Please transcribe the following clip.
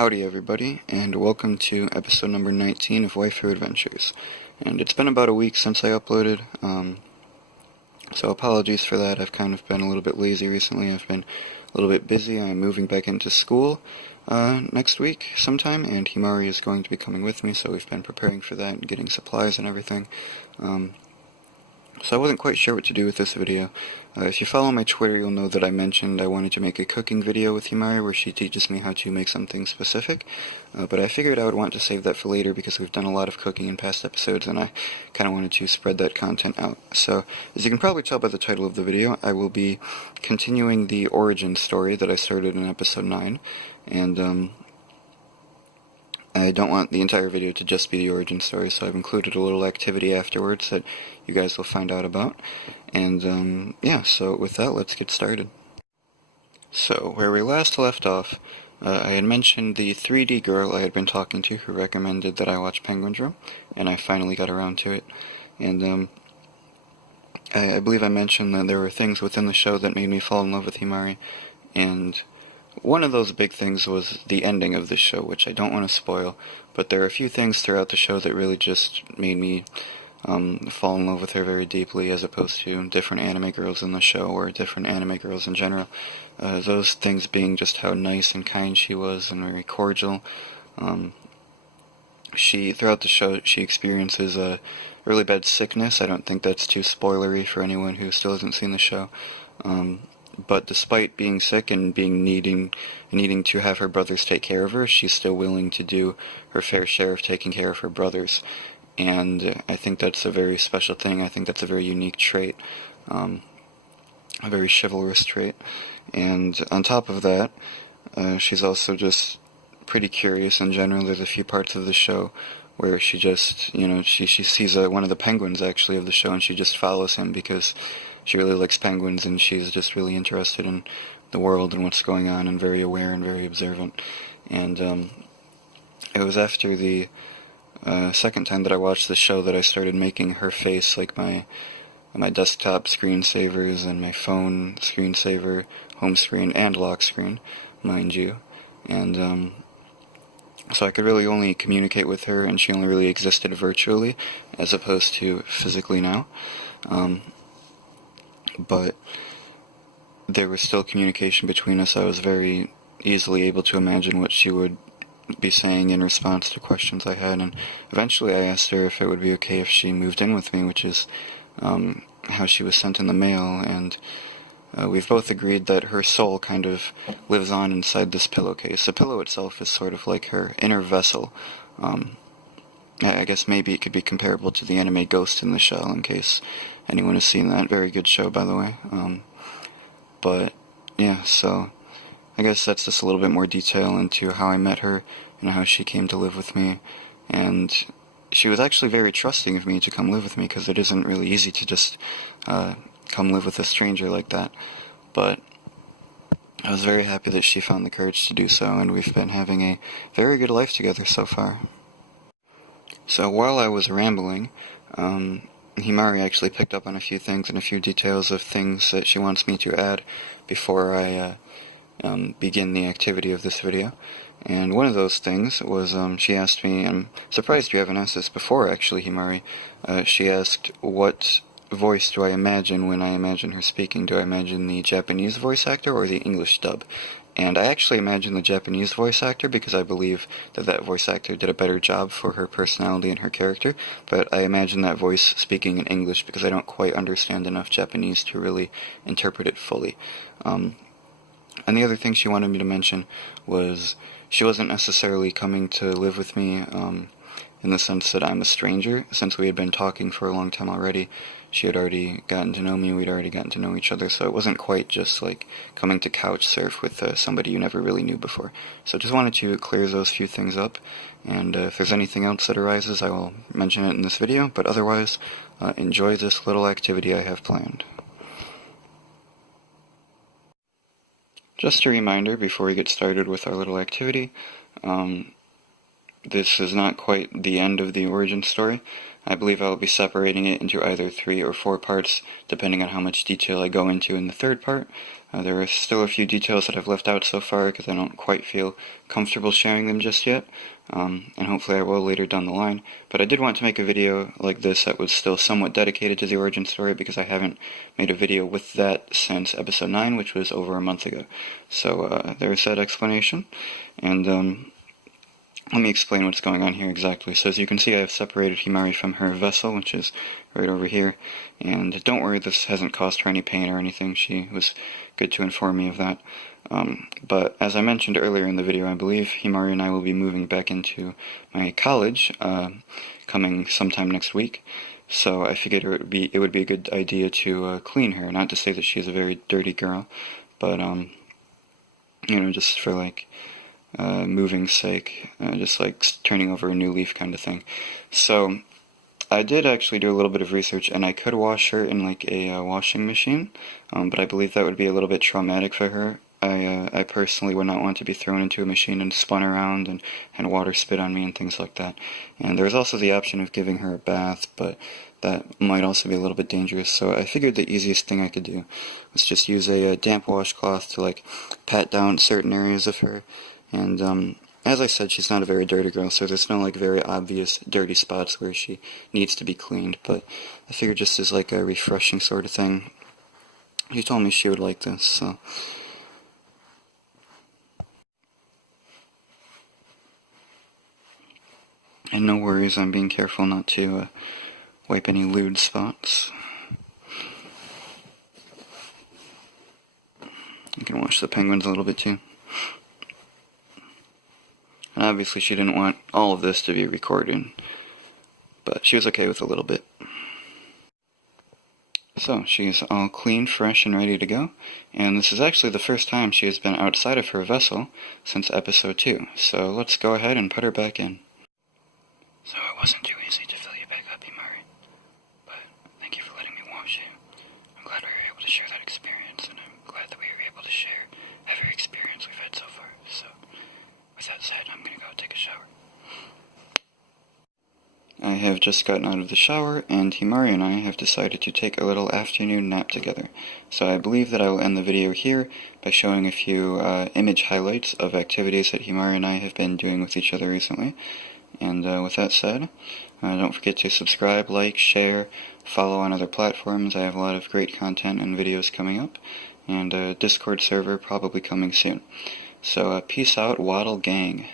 Howdy everybody, and welcome to episode number 19 of Waifu Adventures. And it's been about a week since I uploaded, so apologies for that. I've kind of been a little bit lazy recently. I've been a little bit busy. I'm moving back into school next week sometime, and Himari is going to be coming with me, so we've been preparing for that and getting supplies and everything. So I wasn't quite sure what to do with this video. If you follow my Twitter, you'll know that I mentioned I wanted to make a cooking video with Himari where she teaches me how to make something specific, but I figured I would want to save that for later because we've done a lot of cooking in past episodes and I kind of wanted to spread that content out. So, as you can probably tell by the title of the video, I will be continuing the origin story that I started in episode 9, and I don't want the entire video to just be the origin story, so I've included a little activity afterwards that you guys will find out about. And, yeah, so with that, let's get started. So, where we last left off, I had mentioned the 3D girl I had been talking to who recommended that I watch Penguin Drum, and I finally got around to it. And, I believe I mentioned that there were things within the show that made me fall in love with Himari, and one of those big things was the ending of this show, which I don't want to spoil, but there are a few things throughout the show that really just made me fall in love with her very deeply, as opposed to different anime girls in the show, or different anime girls in general. Those things being just how nice and kind she was, and very cordial. Throughout the show, she experiences a really bad sickness. I don't think that's too spoilery for anyone who still hasn't seen the show. But despite being sick and needing to have her brothers take care of her, she's still willing to do her fair share of taking care of her brothers. And I think that's a very special thing. I think that's a very unique trait, a very chivalrous trait. And on top of that, she's also just pretty curious in general. There's a few parts of the show where she just, she sees one of the penguins, actually, of the show, and she just follows him because she really likes penguins, and she's just really interested in the world and what's going on, and very aware and very observant. And it was after the second time that I watched the show that I started making her face like my desktop screensavers and my phone screensaver, home screen, and lock screen, mind you. And so I could really only communicate with her, and she only really existed virtually, as opposed to physically now. But there was still communication between us. I was very easily able to imagine what she would be saying in response to questions I had, and eventually I asked her if it would be okay if she moved in with me, which is how she was sent in the mail, and we've both agreed that her soul kind of lives on inside this pillowcase. The pillow itself is sort of like her inner vessel. I guess maybe it could be comparable to the anime Ghost in the Shell, in case anyone has seen that. Very good show, by the way. But, yeah, so I guess that's just a little bit more detail into how I met her and how she came to live with me. And she was actually very trusting of me to come live with me, because it isn't really easy to just come live with a stranger like that. But I was very happy that she found the courage to do so, and we've been having a very good life together so far. So while I was rambling, Himari actually picked up on a few things and a few details of things that she wants me to add before I begin the activity of this video. And one of those things was she asked me, I'm surprised you haven't asked this before actually, Himari, she asked, what voice do I imagine when I imagine her speaking? Do I imagine the Japanese voice actor or the English dub? And I actually imagine the Japanese voice actor because I believe that voice actor did a better job for her personality and her character, but I imagine that voice speaking in English because I don't quite understand enough Japanese to really interpret it fully. And the other thing she wanted me to mention was she wasn't necessarily coming to live with me in the sense that I'm a stranger. Since we had been talking for a long time already, she had already gotten to know me, we'd already gotten to know each other, so it wasn't quite just like coming to couch surf with somebody you never really knew before. So just wanted to clear those few things up, and if there's anything else that arises, I will mention it in this video, but otherwise, enjoy this little activity I have planned. Just a reminder before we get started with our little activity, this is not quite the end of the origin story. I believe I'll be separating it into either 3 or 4 parts, depending on how much detail I go into in the third part. There are still a few details that I've left out so far because I don't quite feel comfortable sharing them just yet, and hopefully I will later down the line. But I did want to make a video like this that was still somewhat dedicated to the origin story because I haven't made a video with that since episode 9, which was over a month ago. So there's that explanation, and let me explain what's going on here exactly. So as you can see, I've separated Himari from her vessel, which is right over here. And don't worry, this hasn't caused her any pain or anything. She was good to inform me of that. But as I mentioned earlier in the video, I believe Himari and I will be moving back into my college coming sometime next week. So I figured it would be a good idea to clean her. Not to say that she's a very dirty girl, but you know, just for like moving's sake, just like turning over a new leaf kind of thing. So I did actually do a little bit of research, and I could wash her in like a washing machine, but I believe that would be a little bit traumatic for her. I personally would not want to be thrown into a machine and spun around and water spit on me and things like that. And there was also the option of giving her a bath, but that might also be a little bit dangerous, so I figured the easiest thing I could do was just use a damp washcloth to like pat down certain areas of her. And as I said, she's not a very dirty girl, so there's no like very obvious dirty spots where she needs to be cleaned, but I figured just as like a refreshing sort of thing, she told me she would like this, so. And no worries, I'm being careful not to wipe any lewd spots. You can wash the penguins a little bit too. And obviously she didn't want all of this to be recorded, but she was okay with a little bit. So, she's all clean, fresh, and ready to go, and this is actually the first time she has been outside of her vessel since episode 2, so let's go ahead and put her back in. So it wasn't too easy to fill you back up, Himari, but thank you for letting me wash you. I'm glad we were able to share that experience, and I'm glad that we were able to share every experience we've had so far, so with that said, I'm gonna go take a shower. I have just gotten out of the shower, and Himari and I have decided to take a little afternoon nap together. So I believe that I will end the video here by showing a few image highlights of activities that Himari and I have been doing with each other recently. And with that said, don't forget to subscribe, like, share, follow on other platforms. I have a lot of great content and videos coming up, and a Discord server probably coming soon. So peace out, Waddle Gang.